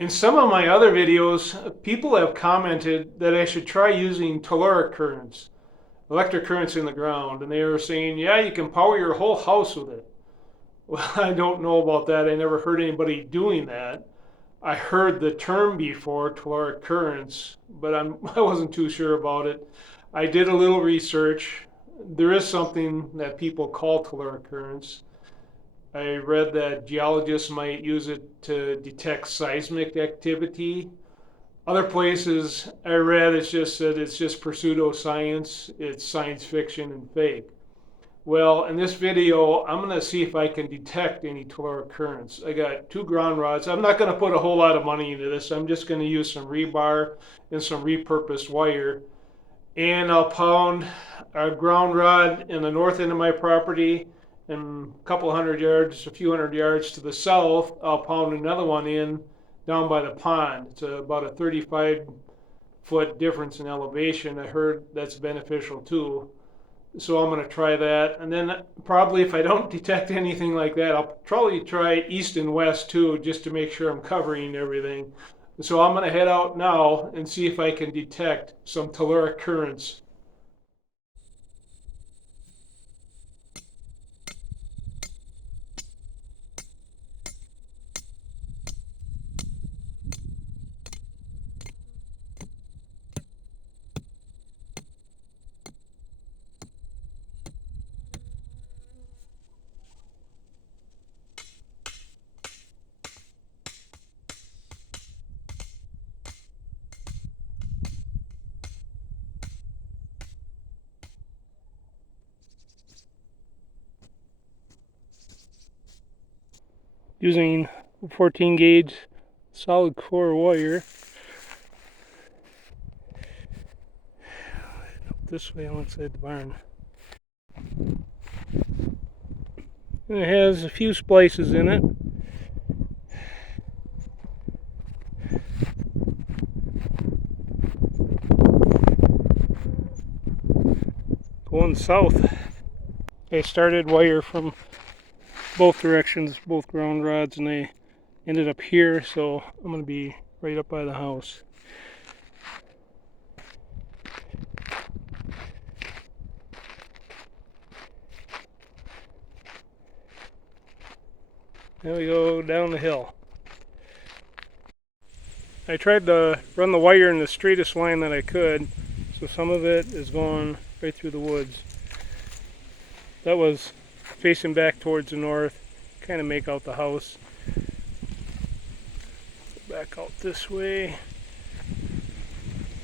In some of my other videos, people have commented that I should try using telluric currents, electric currents in the ground, and they were saying, yeah, you can power your whole house with it. Well, I don't know about that. I never heard anybody doing that. I heard the term before, telluric currents, but I wasn't too sure about it. I did a little research. There is something that people call telluric currents. I read that geologists might use it to detect seismic activity. Other places I read it's just that it's just pseudoscience, it's science fiction and fake. Well, in this video, I'm going to see if I can detect any telluric currents. I got two ground rods. I'm not going to put a whole lot of money into this. I'm just going to use some rebar and some repurposed wire. And I'll pound a ground rod in the north end of my property, and a couple hundred yards, a few hundred yards to the south, I'll pound another one in down by the pond. It's about a 35-foot difference in elevation. I heard that's beneficial too. So I'm going to try that. And then probably if I don't detect anything like that, I'll probably try east and west too, just to make sure I'm covering everything. So I'm going to head out now and see if I can detect some telluric currents. Using 14 gauge solid core wire. This way alongside the barn. And it has a few splices in it. Going south. I started wire from both directions, both ground rods, and they ended up here, so I'm going to be right up by the house. There we go down the hill. I tried to run the wire in the straightest line that I could, so some of it is going right through the woods. That was facing back towards the north, kind of make out the house. Back out this way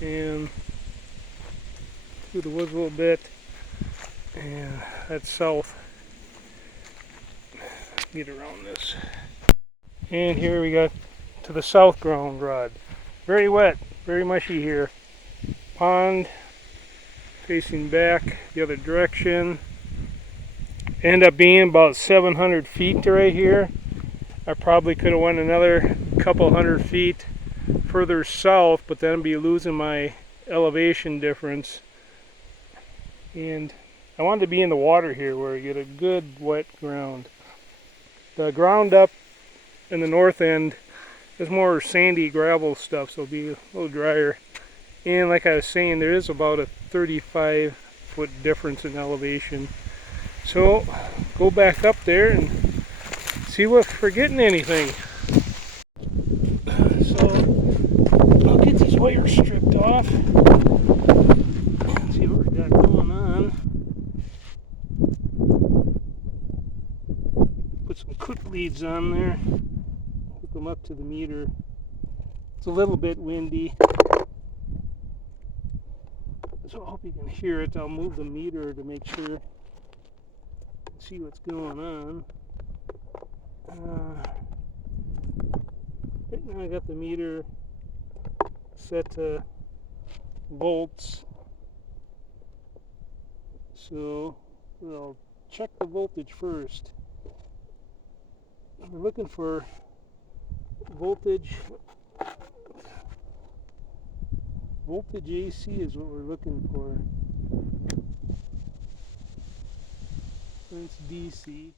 and through the woods a little bit, and that's south. Get around this. And here we got to the south ground rod. Very wet, very mushy here. Pond facing back the other direction. End up being about 700 feet to right here. I probably could have went another couple hundred feet further south, but then I'd be losing my elevation difference. And I wanted to be in the water here where you get a good wet ground. The ground up in the north end is more sandy gravel stuff, so it'll be a little drier. And like I was saying, there is about a 35-foot difference in elevation. So go back up there and see if we're getting anything. So I'll get these wires stripped off. See what we got going on. Put some cook leads on there. Hook them up to the meter. It's a little bit windy, so I hope you can hear it. I'll move the meter to make sure. See what's going on. Right now I got the meter set to volts, so we'll check the voltage first. We're looking for voltage AC is what we're looking for. It's DC.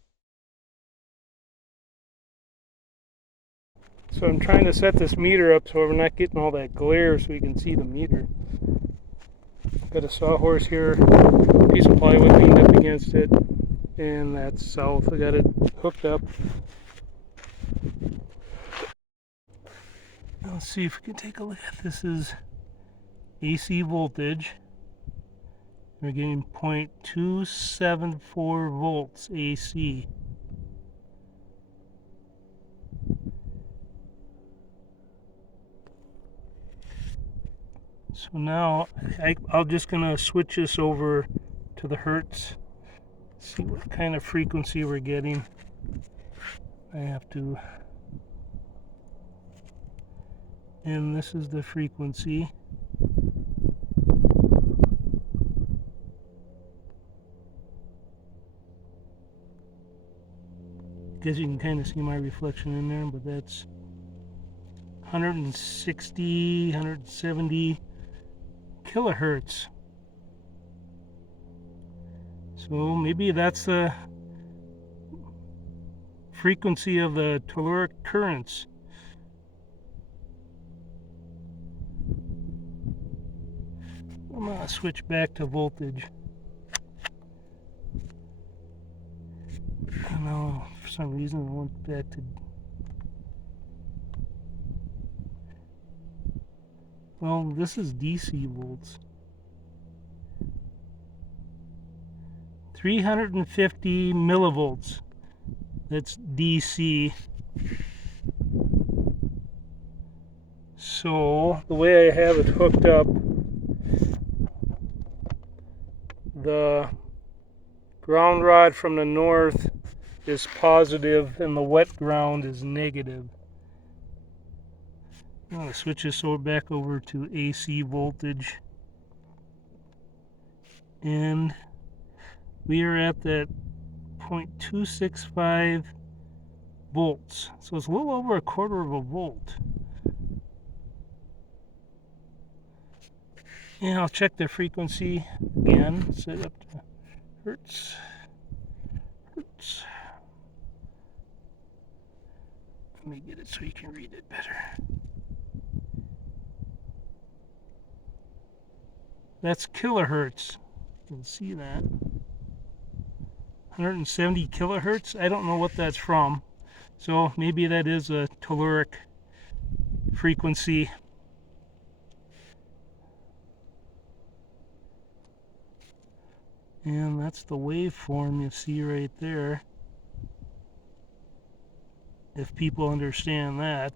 So I'm trying to set this meter up so we're not getting all that glare so we can see the meter. Got a sawhorse here, piece of plywood leaned up against it, and that's south. I got it hooked up. Let's see if we can take a look at this. Is AC voltage. We're getting 0.274 volts AC. So now I'm just gonna switch this over to the hertz, see what kind of frequency we're getting. I have to, and this is the frequency. Guess you can kind of see my reflection in there, but that's 160, 170 kilohertz. So maybe that's the frequency of the telluric currents. I'm going to switch back to voltage. I know for some reason I went back to, well, this is DC volts. 350 millivolts. That's DC. So the way I have it hooked up, the ground rod from the north is positive and the wet ground is negative. I'm going to switch this back over to AC voltage, and we are at that 0.265 volts. So it's a little over a quarter of a volt. And I'll check the frequency again, set it up to hertz. Hertz. Let me get it so you can read it better. That's kilohertz. You can see that. 170 kilohertz. I don't know what that's from. So maybe that is a telluric frequency. And that's the waveform you see right there. If people understand that.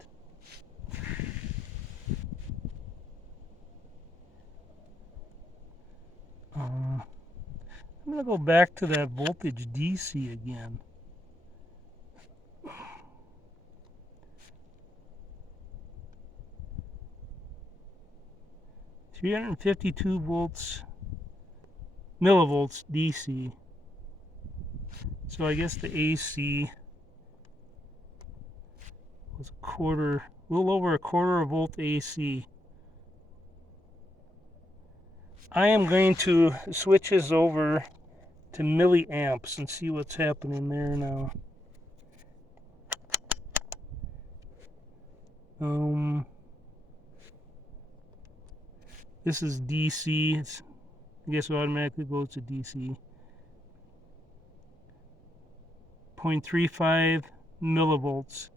I'm going to go back to that voltage DC again. (352 volts, millivolts DC). So I guess the AC was a little over a quarter of a volt AC. I am going to switch this over to milliamps and see what's happening there now. This is DC. I guess it automatically goes to DC. 0.35 millivolts.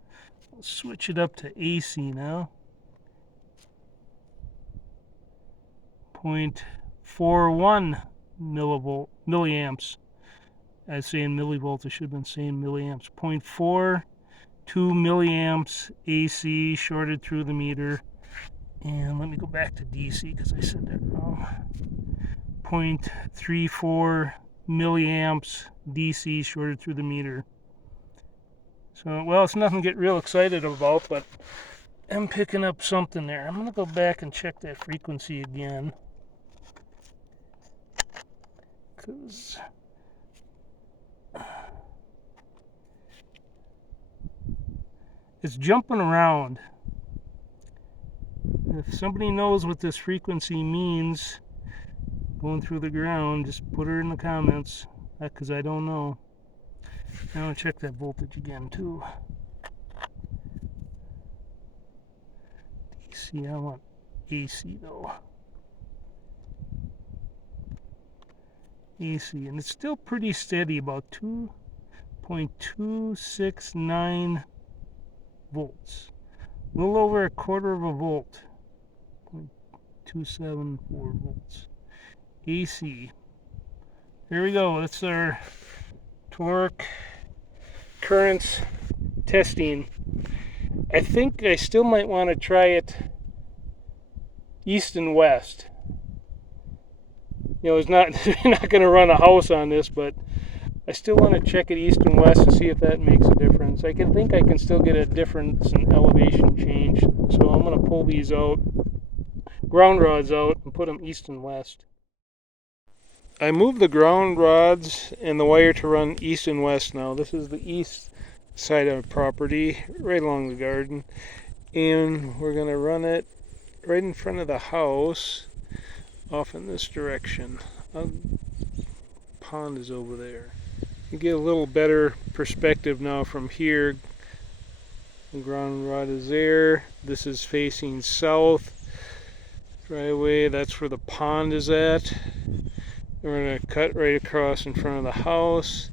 I'll switch it up to AC now. 0.41 milliamps. I was saying millivolts, I should have been saying milliamps. 0.42 milliamps AC shorted through the meter. And let me go back to DC because I said that wrong. 0.34 milliamps DC shorted through the meter. So, well, it's nothing to get real excited about, but I'm picking up something there. I'm going to go back and check that frequency again. Because it's jumping around. If somebody knows what this frequency means going through the ground, just put her in the comments, because I don't know. I want to check that voltage again too. AC, I want AC though. AC, and it's still pretty steady, about 2.269 volts. A little over a quarter of a volt. 0.274 volts. AC. Here we go. That's our telluric currents testing. I think I still might want to try it east and west. You know, it's not you're not going to run a house on this, but I still want to check it east and west to see if that makes a difference. I can still get a difference in elevation change. So I'm going to pull these out, ground rods out, and put them east and west. I moved the ground rods and the wire to run east and west now. This is the east side of the property, right along the garden. And we're going to run it right in front of the house, off in this direction. Pond is over there. You get a little better perspective now from here. The ground rod is there. This is facing south. Driveway, that's where the pond is at. We're going to cut right across in front of the house,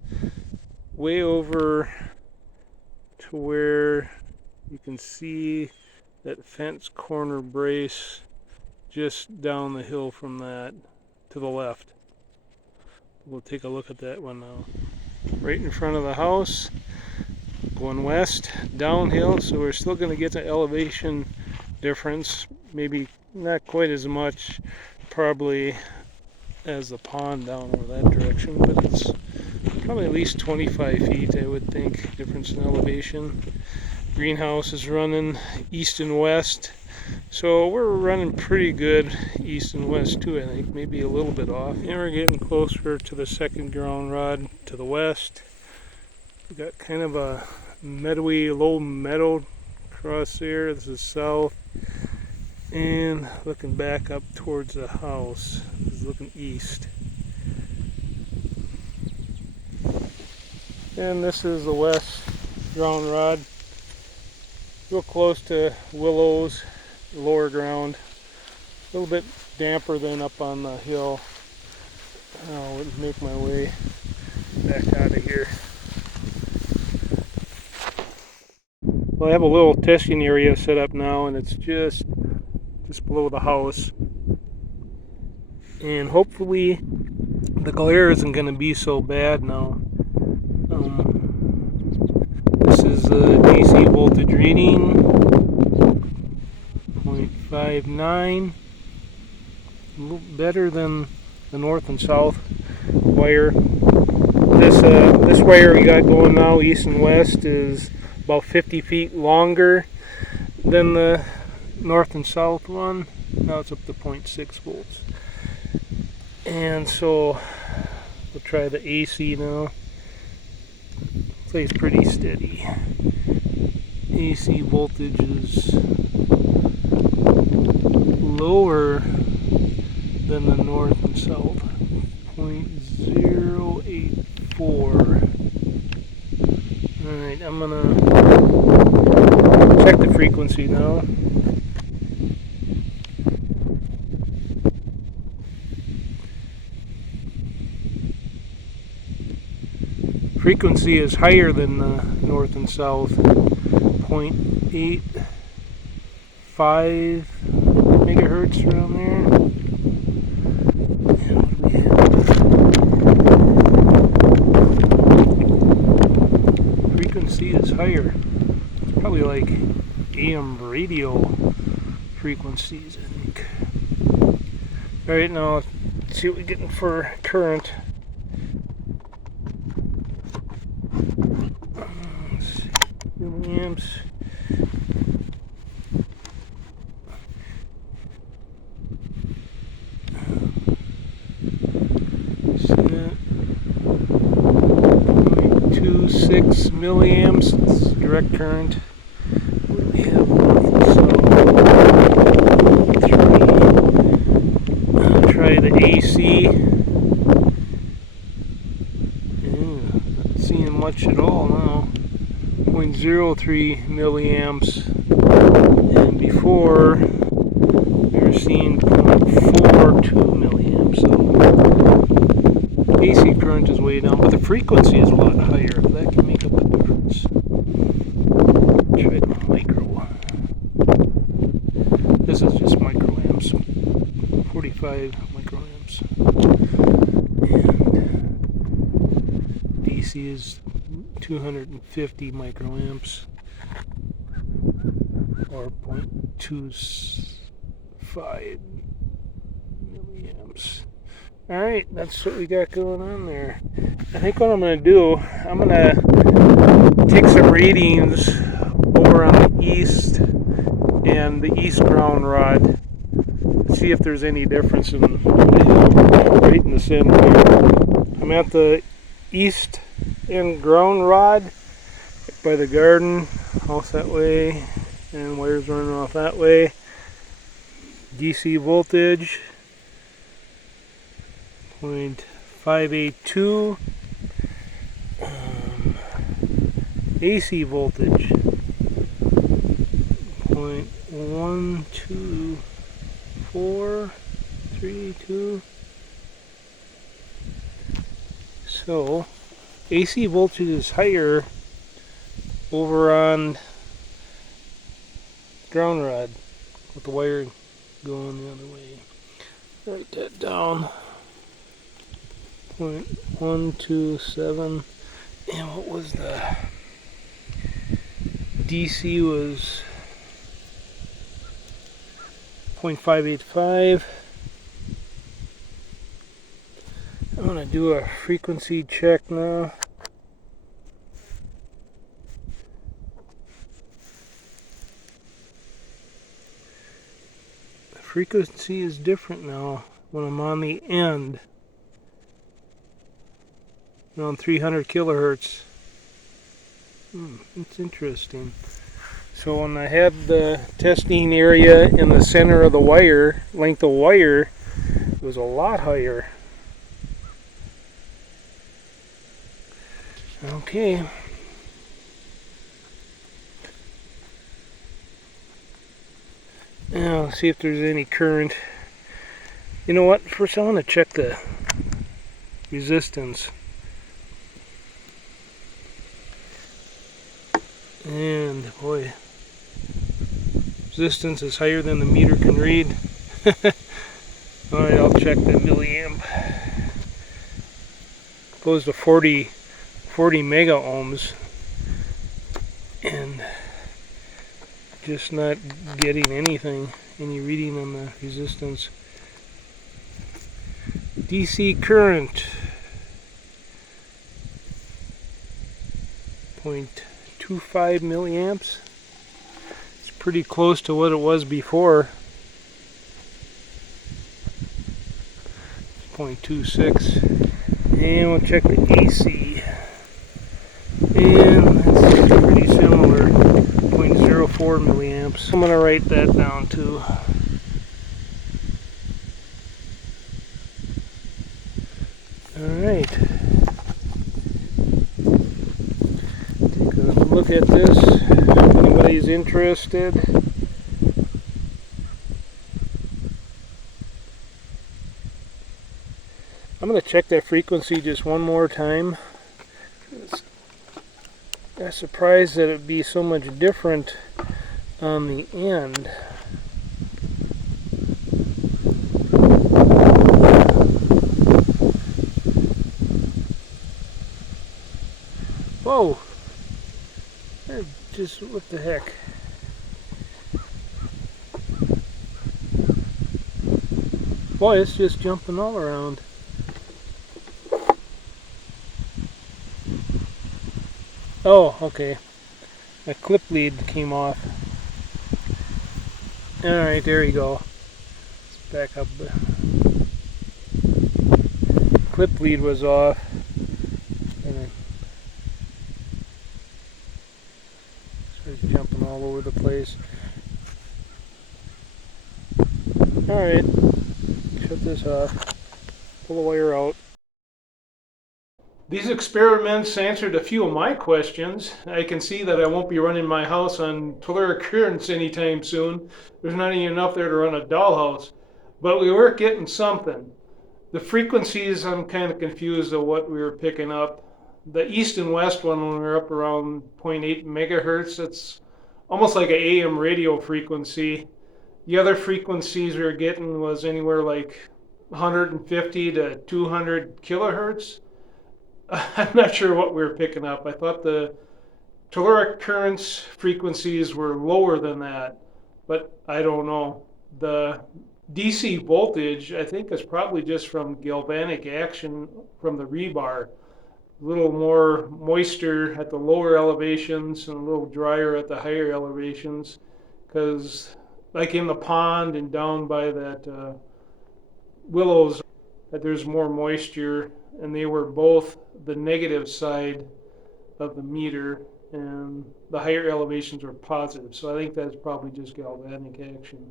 way over to where you can see that fence corner brace just down the hill from that to the left. We'll take a look at that one now. Right in front of the house, going west, downhill, so we're still going to get the elevation difference, maybe not quite as much probably as the pond down over that direction, but it's probably at least 25 feet, I would think, difference in elevation. Greenhouse is running east and west, so we're running pretty good east and west too, I think, maybe a little bit off. And we're getting closer to the second ground rod to the west. We got kind of a meadowy, low meadow across there. This is south. And looking back up towards the house, this is looking east. And this is the west ground rod. Real close to willows, lower ground. A little bit damper than up on the hill. I'll make my way back out of here. Well, I have a little testing area set up now, and it's just below the house. And hopefully the glare isn't going to be so bad now. This is the DC voltage reading, 0.59. A little better than the north and south wire. This wire we got going now, east and west, is about 50 feet longer than the north and south one. Now it's up to 0.6 volts. And so we'll try the AC now. Plays pretty steady. AC voltage is lower than the north and south. 0.084. Alright, I'm gonna check the frequency now. Frequency is higher than the north and south, 0.85 megahertz around there. Frequency is higher. It's probably like AM radio frequencies, I think. Alright, now let's see what we're getting for current. Milliamps. Set 0.26 milliamps. It's direct current. What do we have? I'll try the AC. Not seeing much at all now. 0.03 milliamps, and And before, we were seeing 0.42 milliamps. So AC current is way down, but the frequency is a lot higher. That can make up a difference. Try the micro. This is just microamps. 45 microamps. And DC is 250 microamps. Or 0.25 milliamps. Alright, that's what we got going on there. I think what I'm going to do, I'm going to take some readings over on the east and the east ground rod. See if there's any difference in right in the center here. I'm at the east end ground rod by the garden, house that way, and wires running off that way. DC voltage 0.582. AC voltage 0.12432. So AC voltage is higher over on ground rod with the wire going the other way. Write that down. 0.127. And what was the DC was 0.585. I'm going to do a frequency check now. The frequency is different now when I'm on the end. Around 300 kilohertz. It's interesting. So when I had the testing area in the center of the wire, length of wire, it was a lot higher. Okay. Now let's see if there's any current. You know what? First I want to check the resistance. And boy, resistance is higher than the meter can read. Alright, I'll check the milliamp. Goes to 40 mega ohms, and just not getting any reading on the resistance. DC current 0.25 milliamps. It's pretty close to what it was before. 0.26. And we'll check the AC. And that's pretty similar. 0.04 milliamps. I'm going to write that down too. Alright. Take a look at this if anybody's interested. I'm going to check that frequency just one more time. I'm surprised that it'd be so much different on the end. Whoa! Just what the heck? Boy, it's just jumping all around. Oh, okay. My clip lead came off. Alright, there you go. Let's back up. Clip lead was off. And it started jumping all over the place. Alright. Shut this off. Pull the wire out. These experiments answered a few of my questions. I can see that I won't be running my house on telluric currents anytime soon. There's not even enough there to run a dollhouse. But we were getting something. The frequencies, I'm kind of confused of what we were picking up. The east and west one, when we were up around zero point 0.8 megahertz, that's almost like an AM radio frequency. The other frequencies we were getting was anywhere like 150 to 200 kilohertz. I'm not sure what we were picking up. I thought the telluric currents frequencies were lower than that, but I don't know. The DC voltage, I think, is probably just from galvanic action from the rebar. A little more moisture at the lower elevations and a little drier at the higher elevations, because like in the pond and down by that willows, there's more moisture, and they were both the negative side of the meter, and the higher elevations were positive. So I think that's probably just galvanic action.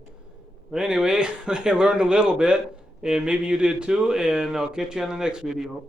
But anyway, I learned a little bit, and maybe you did too, and I'll catch you on the next video.